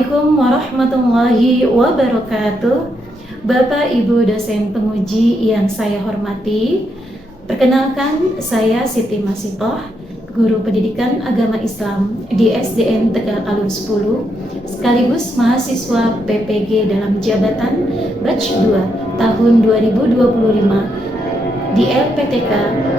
Assalamualaikum warahmatullahi wabarakatuh. Bapak Ibu dosen penguji yang saya hormati, perkenalkan saya Siti Masitoh, guru pendidikan agama Islam di SDN Tegal Alur 10, sekaligus mahasiswa PPG dalam jabatan batch 2 tahun 2025 di LPTK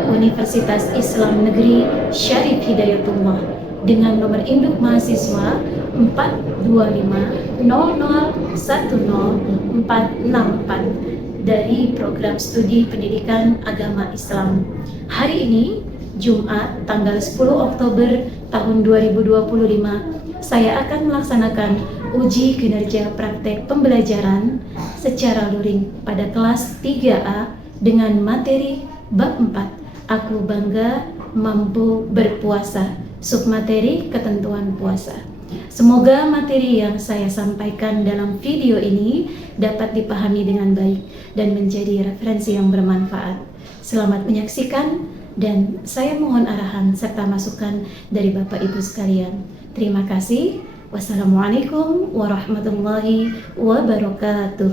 Universitas Islam Negeri Syarif Hidayatullah dengan nomor induk mahasiswa 425001044 dari program studi pendidikan agama Islam. Hari ini Jumat tanggal 10 Oktober tahun 2025, saya akan melaksanakan uji kinerja praktek pembelajaran secara luring pada kelas 3A dengan materi bab 4, Aku Bangga Mampu Berpuasa, submateri ketentuan puasa. Semoga materi yang saya sampaikan dalam video ini dapat dipahami dengan baik dan menjadi referensi yang bermanfaat. Selamat menyaksikan dan saya mohon arahan serta masukan dari Bapak Ibu sekalian. Terima kasih. Wassalamualaikum warahmatullahi wabarakatuh.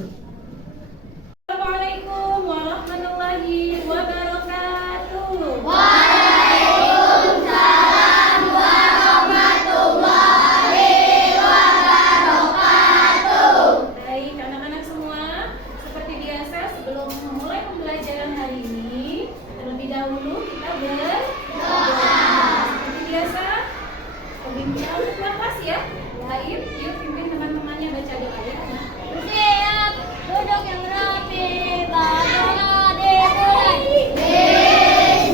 Assalamualaikum warahmatullahi wabarakatuh. Waalaikumsalam warahmatullahi wabarakatuh. Baik, anak-anak semua, seperti biasa sebelum memulai pembelajaran hari ini, terlebih dahulu kita berdoa. Seperti biasa, pembimbing kelas ya. Baik, yuk pimpin teman-temannya baca doa ya. Siap, duduk yang rapi, badannya dimulai. Bismillahirrahmanirrahim.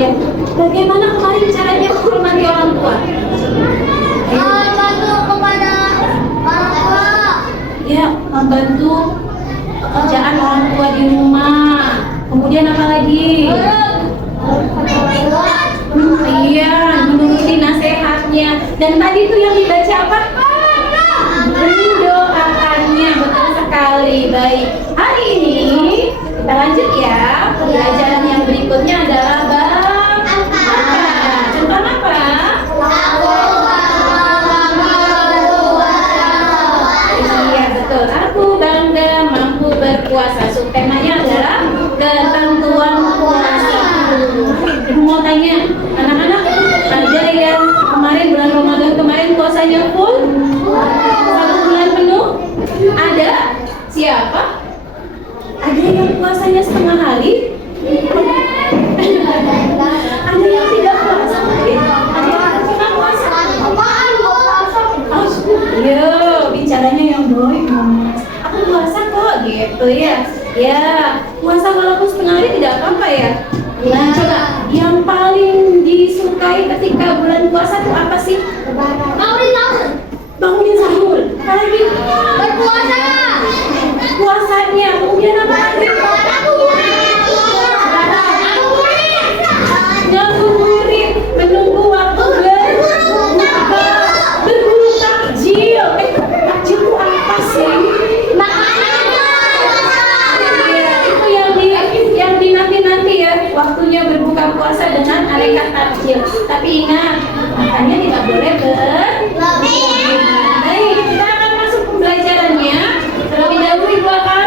kalian. Bagaimana kemarin caranya menghormati orang tua? Bantu kepada orang tua. Ya, membantu pekerjaan orang tua di rumah. Kemudian apa lagi? Iya, menuruti nasihatnya. Dan tadi tuh yang dibaca apa? Mendoakannya. Betul sekali. Baik. Hari ini kita lanjut ya. Pembelajaran yang berikutnya adalah bangga. Contoh apa? Iya betul. Aku bangga mampu berpuasa. Subtemanya adalah ketentuan puasa. Ibu mau tanya, anak-anak ada yang kemarin bulan Ramadan kemarin puasanya full? 1 bulan penuh? Ada? Siapa? Ada yang puasanya setengah hari? Ada yang tidak puasa mungkin? Ada yang pernah puasa? Oh, yo, bicaranya yang baik, Mas. Aku puasa kok, gitu ya. Ya, puasa walaupun setengah hari tidak apa-apa ya. Nah, coba yang paling disukai ketika bulan puasa itu apa sih? Bangunin sahur. Apalagi Berpuasa. puasanya. Kemudian apa lagi? Ngabuburit, menunggu waktu berbuka, berburu takjil. Takjil itu apa sih? Iya, itu yang dinanti-nanti ya. Waktunya berbuka puasa dengan aneka takjil. Tapi ingat, makannya tidak boleh Baik, kita akan masuk pembelajarannya. Terlebih dahulu Ibu akan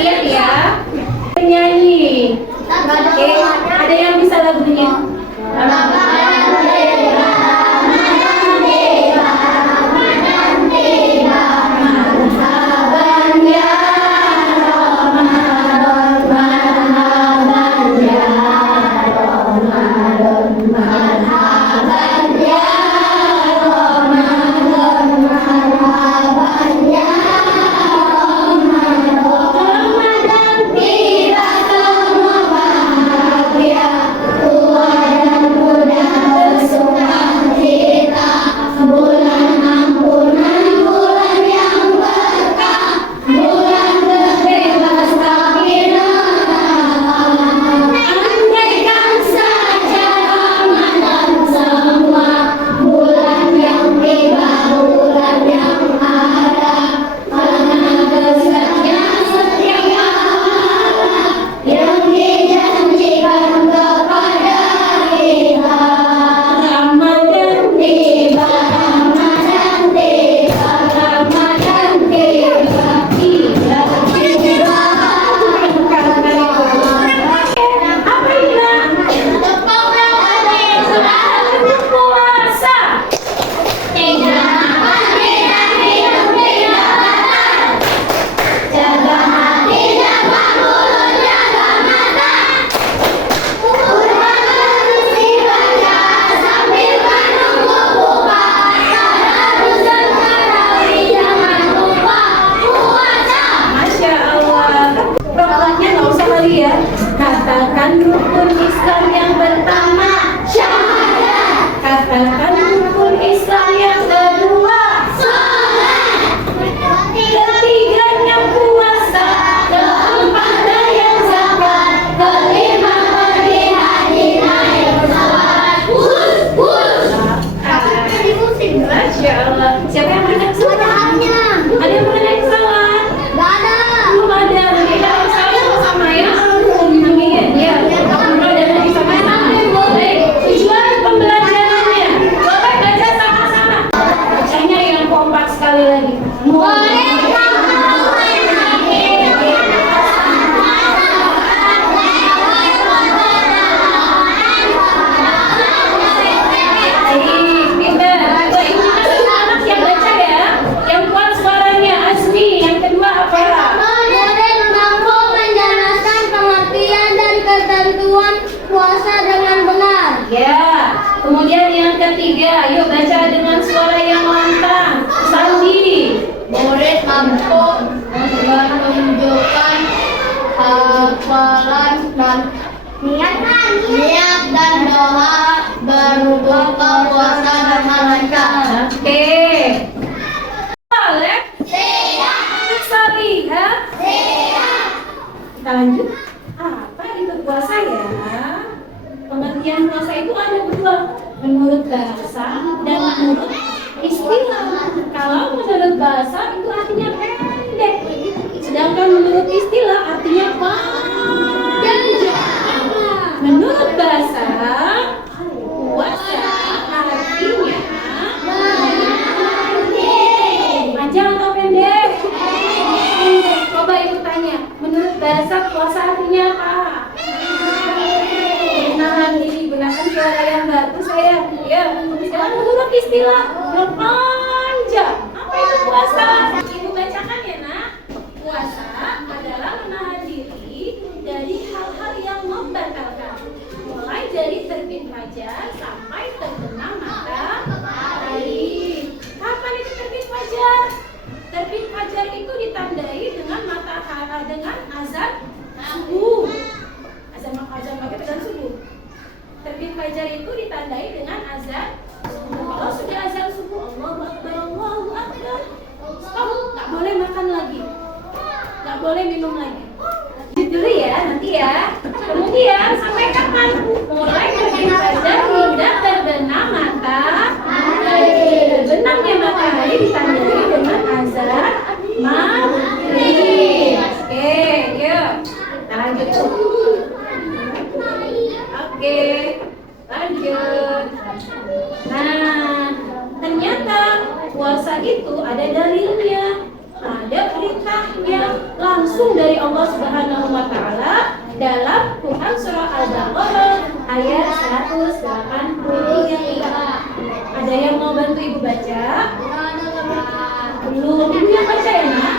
lihat ya. Penyanyi. Oke, ada yang bisa lagunya? Tua dan muda menurut bahasa dan menurut istilah. Kalau menurut bahasa itu artinya pendek, sedangkan menurut istilah artinya panjang. Menurut bahasa, puasa artinya panjang atau pendek? Coba ibu tanya, menurut bahasa puasa artinya apa? Menahan diri, gunakan suara yang bagus saya. Ya, sekarang menurut istilah yang panjang. Apa itu puasa? Ibu bacakan ya nak. Puasa adalah menahan diri dari hal-hal yang membatalkan, mulai dari terbit fajar sampai terbenam matahari. Kapan itu terbit fajar? Terbit fajar itu ditandai dengan matahari, dengan azan subuh. Azan maghrib dan subuh. Terbit fajar itu ditandai dengan azan subuh. Kalau sudah azan subuh, Allahu Akbar, Allahu Akbar, stop, nggak boleh makan lagi, nggak boleh minum lagi. Dulu ya, nanti ya. Kemudian sampai kapan? Mulai terbit fajar hingga terbenam matahari. Terbenamnya matahari ditandai dengan azan maghrib. Oke, yuk kita lanjut. Oke, lanjut. Nah, ternyata puasa itu ada dalilnya, ada perintahnya langsung dari Allah Subhanahu wa Ta'ala dalam Quran surah Al-Baqarah ayat 183. Ada yang mau bantu ibu baca? Belum, ibu yang baca ya nak?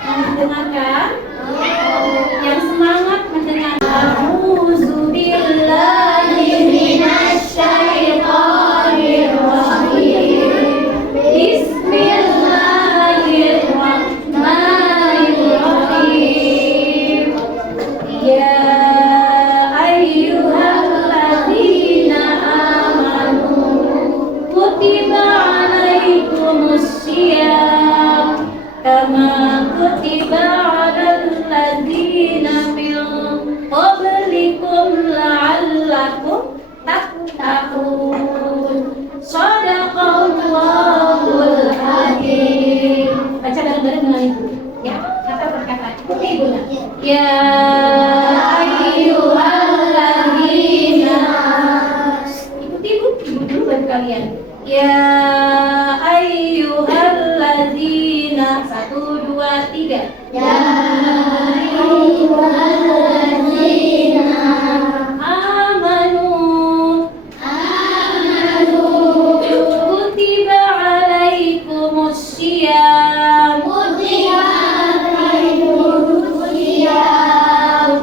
Mau mendengarkan? Yang semangat mendengar. A'udzu billahi minasy syaithanir rajim. Bismillahirrahmanirrahim. Ya ayyuhalladzina amanu kutiba alaikumus syiyam kama kutiba alal ladzina min qablikum la'allakum tattaqun. Shadaqallahul adzim. Baca bareng-bareng dengan ibu. Ya, kata per kata. Ikuti ibunya. Ya ayyuhalladzina. Ikuti ibu dulu baru kalian. Ya ayyuhalladzina. 1, 2, 3. Ya ayyuhalladzina amanu kutiba alaikumus syiyam kutiba alaikumus syiyam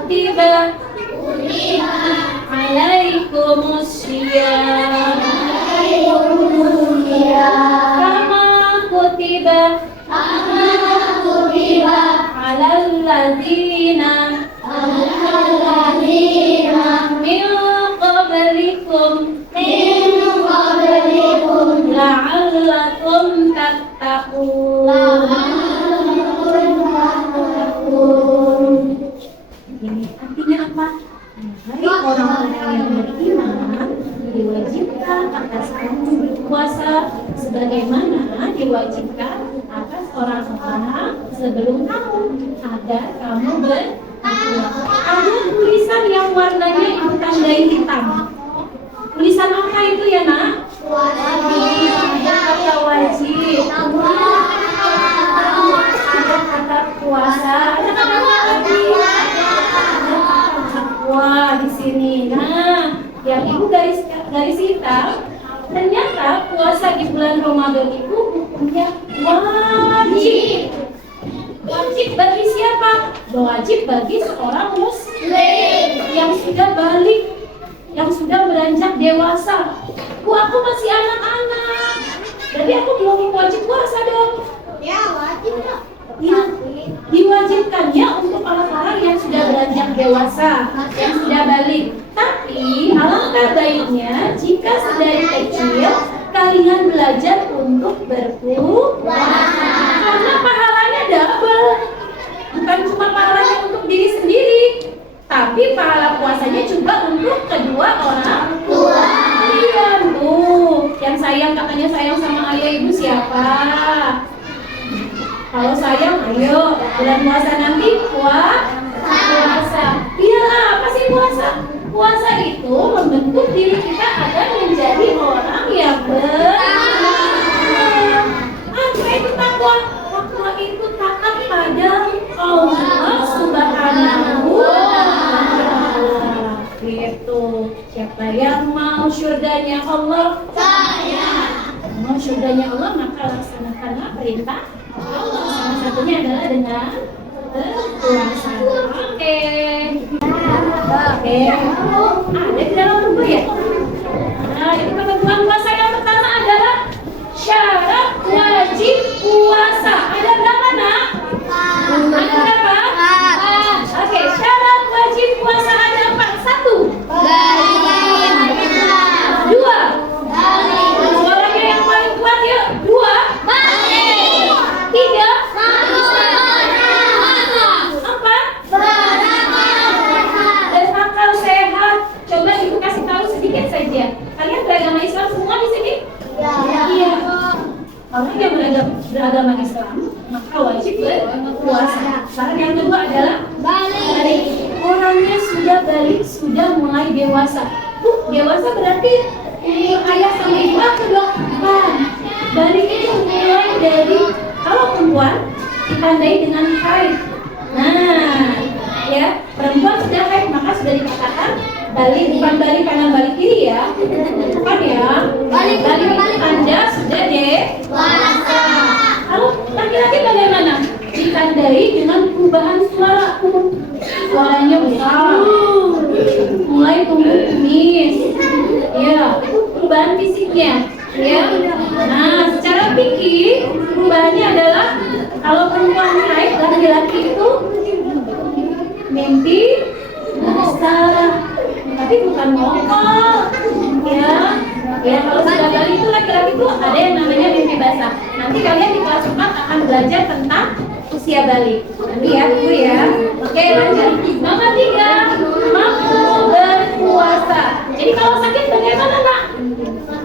kama kutiba alal ladzina min qablikum la'allakum tattaqun. Ini artinya apa? Hai orang-orang yang beriman, diwajibkan atas kamu berpuasa sebagaimana diwajibkan atas orang-orang sebelum kamu agar kamu berpuasa. Ada tulisan yang warnanya itu tandai hitam. Tulisan apa itu ya nak? Ada kata wajib, ada kata puasa, ada kata apa lagi? Wah, di sini. Nah, yang ibu garis hitam, ternyata puasa di bulan Ramadan itu hukumnya wajib. Wajib bagi siapa? Wajib bagi seorang muslim yang sudah balik, yang sudah beranjak dewasa. Aku masih anak-anak, jadi aku belum wajib puasa dong. Ya, wajib dong. Ya, diwajibkannya untuk orang-orang yang sudah beranjak dewasa, yang sudah balik. Tapi alangkah baiknya jika sedari kecil kalian belajar untuk berpuasa, karena pahalanya double. Bukan cuma pahalanya untuk diri sendiri, tapi pahala puasanya juga untuk kedua orang tua. katanya sayang sama ayah ibu siapa? Kalau sayang, ayo bulan puasa nanti puasa. Iyalah, apa sih puasa? Puasa itu membentuk diri kita agar menjadi orang yang benar. Apa itu takwa? Takwa itu taat pada Allah Subhanahu wa Ta'ala. Gitu. Siapa yang mau syurganya Allah? Saya. Mau syurganya Allah maka laksanakanlah perintah Allah. Salah satunya adalah dengan berpuasa. Oke. Ada di dalam buku ya? Nah, itu ketentuan puasa yang pertama adalah syarat wajib puasa. Ada berapa, Nak? Ada berapa? Oke, syarat wajib puasa ada 4. 1. Dua. Suaranya yang paling kuat yuk. 2. 3. 4. Dan akal sehat. Coba ibu kasih tahu sedikit saja. Kalian beragama Islam semua di sini? Iya. Orang yang beragama Islam maka wajib berpuasa. Syarat yang kedua adalah balik. Orangnya sudah balik, sudah mulai dewasa. Dewasa berarti ayah sama ibu apa dong? Balik itu mulai dari kalau perempuan ditandai dengan haid. Nah, ya perempuan sudah haid maka sudah dikatakan balik, bukan balik kanan balik kiri ya, bukan ya. Balik tanda sudah dewasa. Kalau laki-laki bagaimana? Ditandai dengan perubahan suara. Suaranya besar, mulai tumbuh kumis, ya itu perubahan fisiknya, ya. Nah, secara fikih perubahannya adalah kalau perempuan haid, laki-laki itu mimpi besar, tapi bukan ngokol, ya. Ya, kalau sudah balik itu laki-laki itu ada yang namanya mimpi basah. Nanti kalian di kelas 4 akan belajar tentang usia balik. Nanti ya, tunggu ya. Oke, lanjut. Nomor 3, mampu berpuasa. Jadi kalau sakit bagaimana, Nak?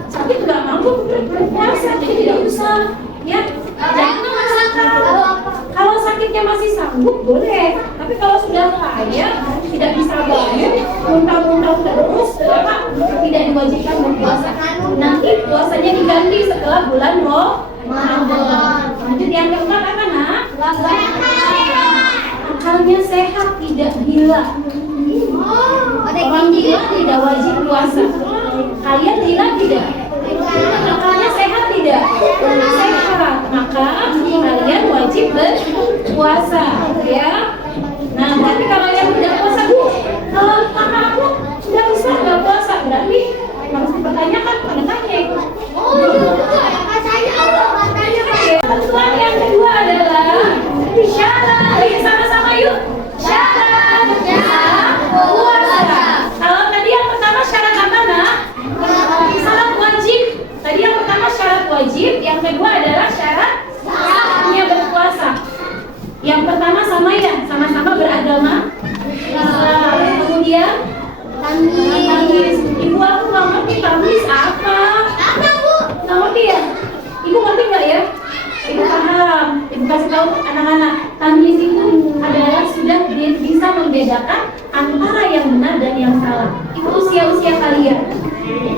Sakit nggak mampu berpuasa, jadi tidak usah, ya. Jangan memaksakan. Kalau sakitnya masih sanggup boleh, tapi kalau sudah kaya tidak bisa bangun, muntah-muntah terus, Pak, tidak diwajibkan berpuasa. Nanti puasanya diganti setelah bulan Ramadan. Lanjut yang keempat apa, Nak? Akalnya sehat, tidak gila. Orang gila tidak wajib puasa. Kalian gila tidak? Akalnya sehat tidak? Sehat. Maka kalian wajib berpuasa, ya. Nah, berarti kalau yang tidak puasa, Bu, kalau kakak aku sudah bisa nggak puasa, berarti harus dipertanyakan pada tanya. Ketentuan yang kedua adalah syarat. Sama-sama yuk. Syarat puasa. Kalau tadi yang pertama syarat apa, Nak? Syarat wajib. Tadi yang pertama syarat wajib, yang kedua adalah syarat sahnya berpuasa. Yang pertama sama ya, sama-sama beragama Islam. Kemudian tamis. Ibu aku nggak ngerti tamis apa? Bu? Nggak ngerti ya? Ibu ngerti nggak ya? Ibu paham. Ibu kasih tahu anak-anak. Tamis itu adalah sudah bisa membedakan antara yang benar dan yang salah. Itu usia-usia kalian.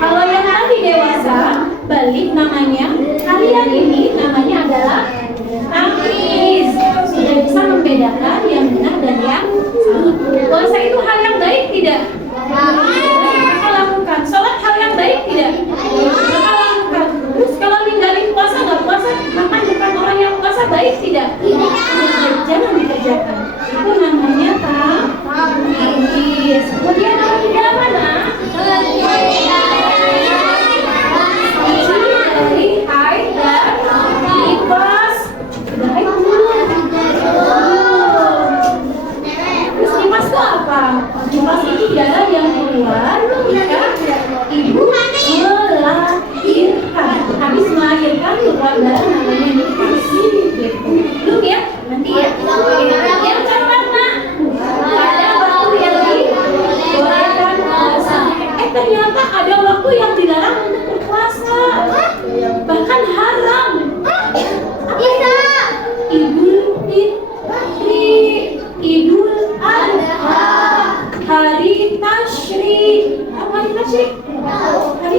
Kalau yang nanti dewasa, balik namanya. Kalian ini namanya adalah tamis. Sudah bisa membedakan yang benar dan yang salah. Puasa itu hal yang baik tidak? Kita lakukan. Sholat hal yang baik tidak? Kita lakukan. Terus kalau ninggalin puasa nggak puasa, makan bukan orang yang puasa baik tidak? Jangan dikerjakan. Itu namanya tamis. Kemudian nomor 3 mana? Suci dari haid dan nifas. Sudah haid belum? Terus nifas itu apa? Nifas itu darah yang keluar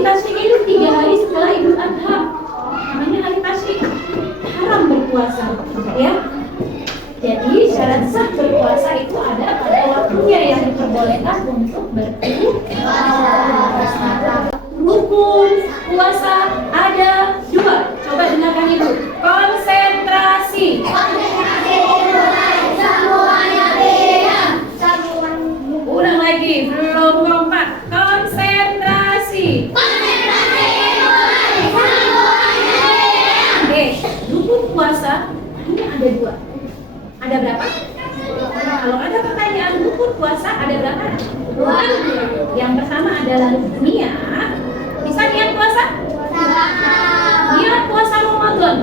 tasyrik itu 3 hari setelah Idul Adha. Namanya hari tasyrik. Haram berpuasa, ya. Jadi syarat sah berpuasa itu ada pada waktunya yang diperbolehkan untuk berpuasa. Rukun puasa ada 2. Coba dengarkan Ibu. Konsentrasi. Ulang lagi, belum kompak. Konsentrasi. Oke, rukun puasa hanya ada 2. Ada berapa? Kalau ada pertanyaan rukun puasa ada berapa? 2. Yang pertama adalah niat. Bisa niat puasa? Niat puasa Ramadan.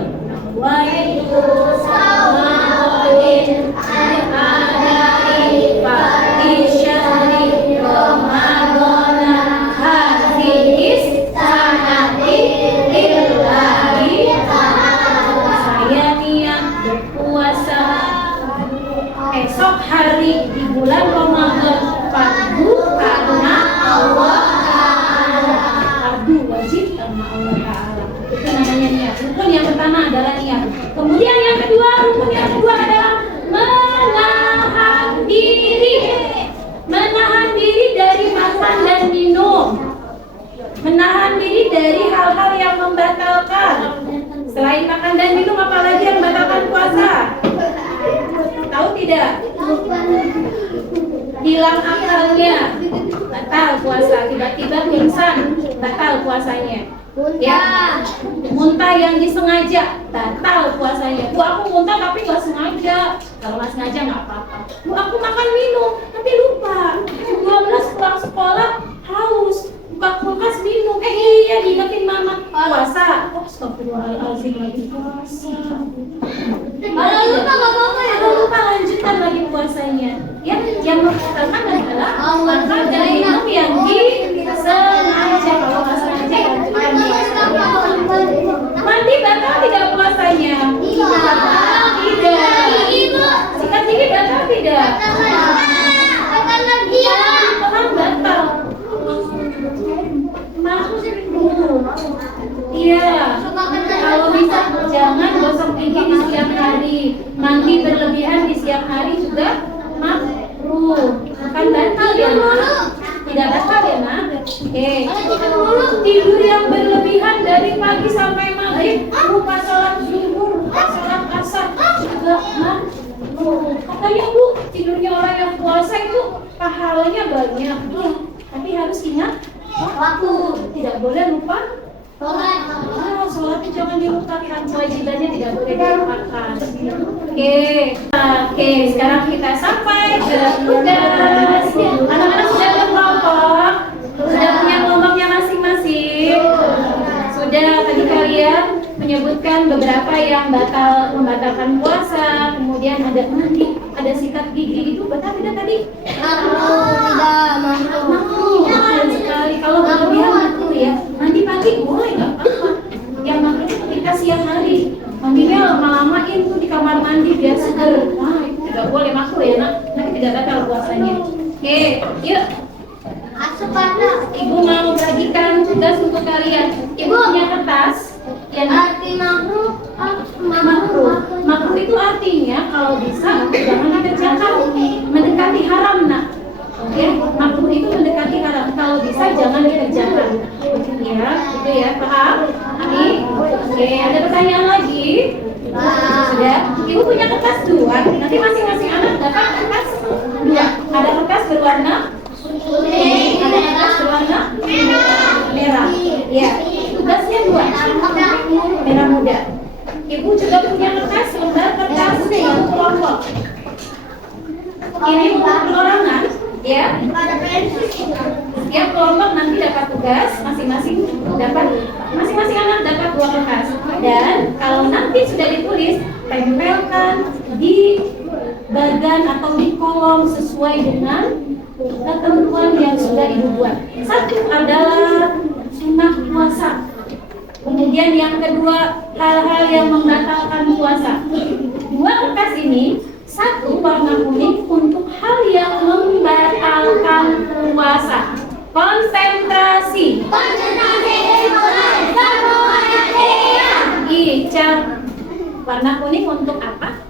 Saya niat berpuasa esok hari di bulan Ramadan fardu karena Allah Ta'ala. Fardu wajib karena Allah Ta'ala. Itu namanya niat. Rukun yang pertama adalah niat. Kemudian yang kedua, rukun yang kedua adalah menahan diri. Menahan diri dari makan dan minum. Menahan diri dari hal-hal yang membatalkan. Selain makan dan minum, apalagi yang membatalkan puasa? Tahu tidak? Hilang akalnya, batal puasa. Tiba-tiba pingsan, batal puasanya. Ya, muntah yang disengaja, batal puasanya. Bu, aku muntah tapi nggak sengaja. Kalau nggak sengaja nggak apa-apa. Bu, aku makan minum tapi lupa. 12 pulang sekolah haus, buka kulkas minum. Iya, diingetin mama puasa. Oh, astagfirullahaladzim, lagi puasa. Kalau lupa nggak apa-apa ya? Kalau lupa lanjutkan lagi puasanya. Ya, yang membatalkan adalah makan dan minum yang disengaja. Kalau nggak sengaja lanjutkan puasanya. Mandi batal tidak puasanya? Tidak. Sikat gigi batal tidak? Orang batal. Iya. Kalau bisa jangan gosok gigi di siang hari. Mandi berlebihan di siang hari juga makruh. Bukan batal ya, Nak? Tidak batal ya, Nak? Oke. Tidur yang berlebihan dari pagi sampai maghrib, lupa sholat zuhur, lupa sholat asar juga makruh. Katanya Bu, tidurnya orang yang puasa itu pahalanya banyak. Iya, tapi harus ingat waktu. Tidak boleh lupa. Sholat jangan dilupakan, kewajibannya tidak boleh dilupakan. Oke, sekarang kita sampai ke tugas. Anak-anak sudah berkelompok, sudah punya kelompoknya masing-masing. Sudah tadi kalian menyebutkan beberapa yang membatalkan puasa, kemudian ada mandi, ada sikat gigi, itu batal tidak tadi? Makruh sekali. Kalau berlebihan makruh ya. Mandi pagi boleh nggak apa-apa. Yang makruh itu ketika siang hari. Mandinya lama-lamain tuh di kamar mandi biar seger. Wah, itu tidak boleh, makruh ya, Nak. Nanti tidak batal puasanya. Oke, yuk. Ibu mau bagikan tugas untuk kalian. Ibu punya kertas. Ya, Arti makruh. Makruh itu artinya kalau bisa jangan dikerjakan, mendekati haram, Nak. Oke, makruh itu mendekati haram. Kalau bisa jangan dikerjakan. Ya, gitu ya, paham? Ini. Oke, ada pertanyaan lagi? Sudah. Ibu punya kertas 2. Nanti masing-masing anak dapat kertas 2. Ada kertas berwarna kuning, ada kertas berwarna merah. Ya, tugasnya 2. Merah muda. Ibu juga punya kertas lembar kertas satu kelompok. Ini untuk perorangan, ya. Setiap kelompok nanti dapat tugas, masing-masing anak dapat 2 kertas. Dan kalau nanti sudah ditulis, tempelkan di bagan atau di kolom sesuai dengan ketentuan yang sudah Ibu buat. Satu adalah sunnah puasa. Kemudian yang kedua, hal-hal yang membatalkan puasa. 2 kertas ini, satu warna kuning untuk hal yang membatalkan puasa. Konsentrasi. Warna kuning untuk apa?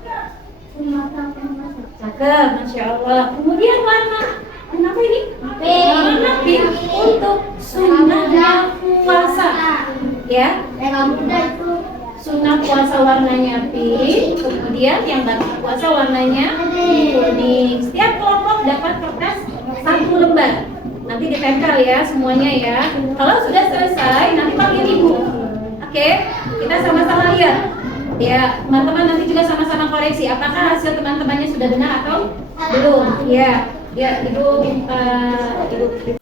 Cakep, Masya Allah. Kemudian warna apa ini? Warna pink untuk sunnah puasa. Ya, sunnah puasa warnanya pink. Kemudian yang batal puasa warnanya kuning. Setiap kelompok dapat kertas 1 lembar. Nanti ditempel ya semuanya ya. Kalau sudah selesai, nanti panggil ibu. Oke, kita sama-sama lihat. Ya, teman-teman nanti juga sama-sama koreksi. Apakah hasil teman-temannya sudah benar atau belum? Ya, ibu minta ibu.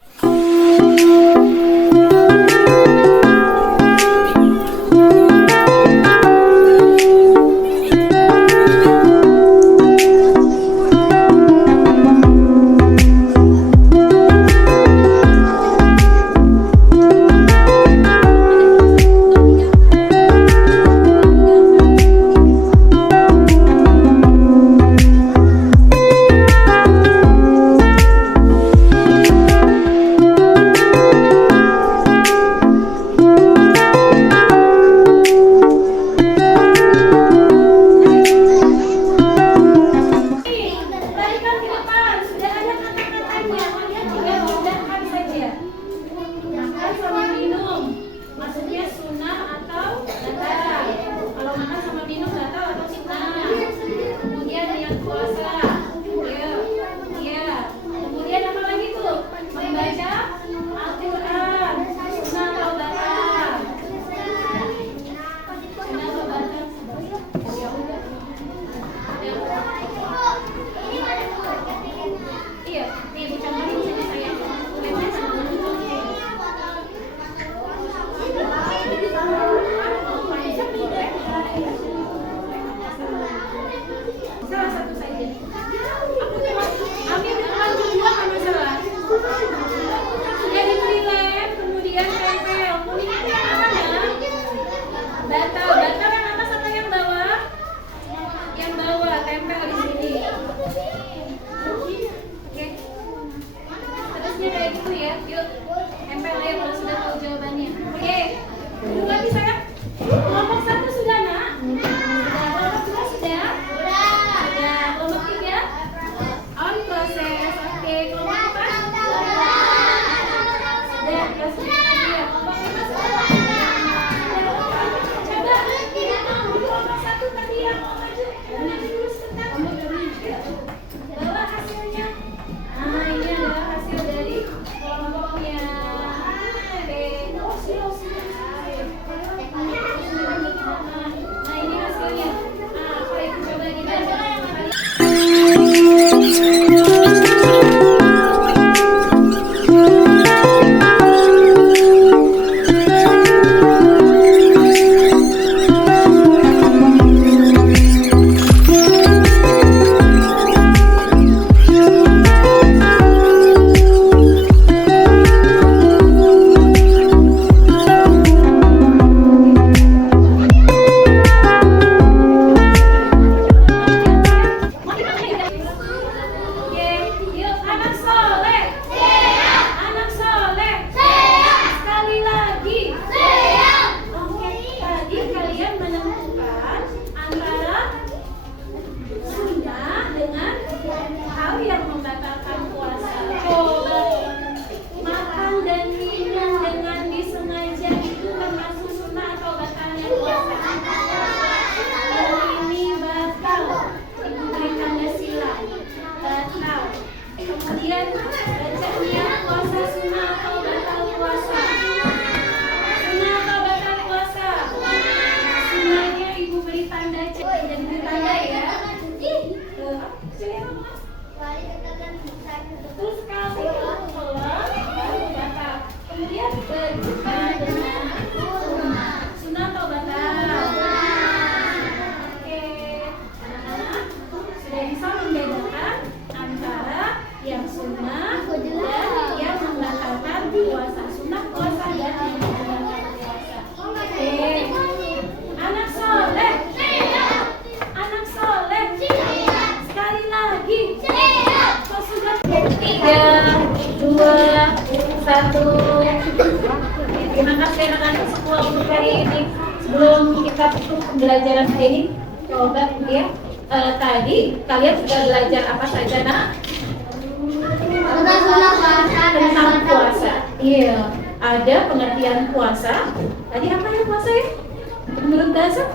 Terima kasih anak-anak semua untuk hari ini. Sebelum kita tutup pembelajaran hari ini, Coba ya. Tadi kalian sudah belajar apa saja nak? Tentang puasa. Iya. Ada pengertian puasa. Tadi apa ya puasa ya? Menurut dasar?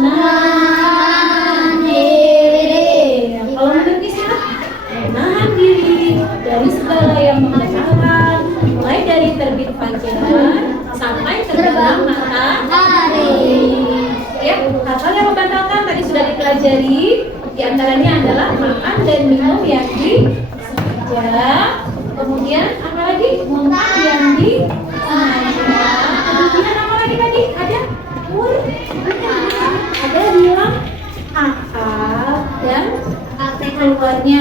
Menahan diri. Kalau menurut Islam, menahan diri dari segala yang membatalkan, mulai dari terbit fajar sampai terbenam matahari. Ya, hal-hal yang membatalkan tadi sudah dipelajari. Di antaranya adalah makan dan minum yang disengaja. Kemudian apa lagi? Muntah yang disengaja. Kemudian apa lagi tadi? Ada ada bilang akal dan keluarnya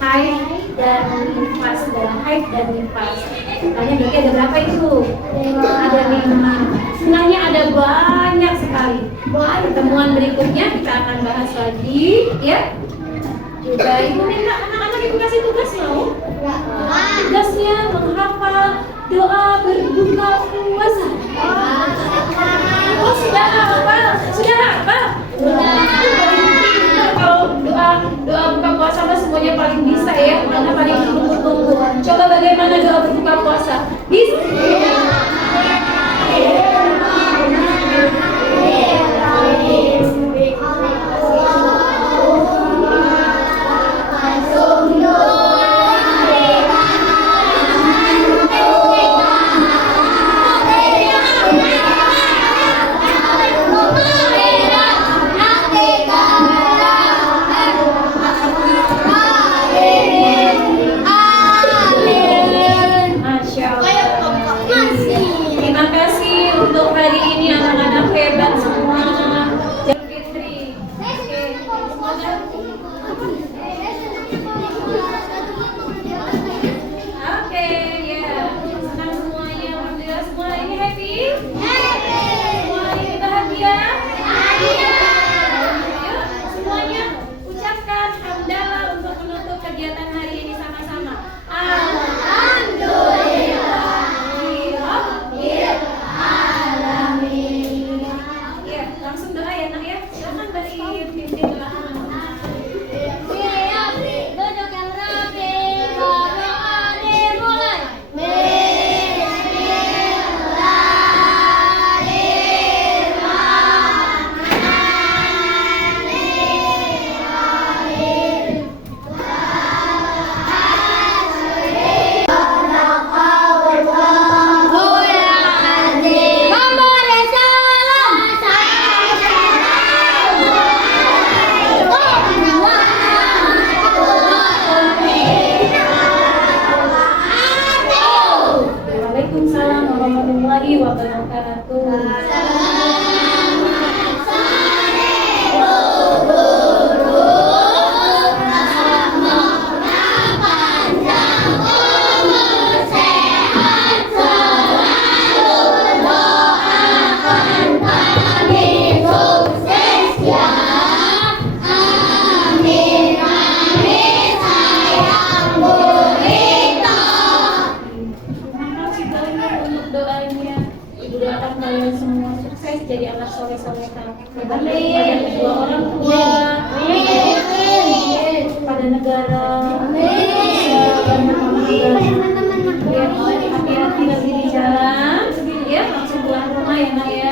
haid dan nifas Tanya berarti ada berapa itu? Ada 5. Sebenarnya ada banyak sekali. Pertemuan berikutnya kita akan bahas lagi, ya. Juga ibu minta anak-anak ibu kasih tugas mau? Tugasnya menghafal doa berbuka puasa. Oh sudah hafal? Sudah hafal? Kalau doa buka puasa mah semuanya paling bisa ya, karena paling ditunggu-tunggu. Coba bagaimana doa berbuka puasa? Masya Allah. Terima kasih untuk hari ini anak-anak hebat semua. Jangan Fitri. Oke, ya. Senang semuanya. Alhamdulillah semua ini happy. Semua ini bahagia. Yuk, semuanya ucapkan hamdalah untuk menutup kegiatan hari ini sama-sama. Iya, langsung doa ya nak ya. Silakan dari pimpin belakang. Waalaikumsalam warahmatullahi wabarakatuh. Terima kasih banyak untuk doanya. Ibu doakan kalian semua sukses jadi anak soleh-solehan. Berbakti kepada kedua orang tua, pada negara, hati-hati lagi di jalan, ya langsung pulang rumah ya nak ya.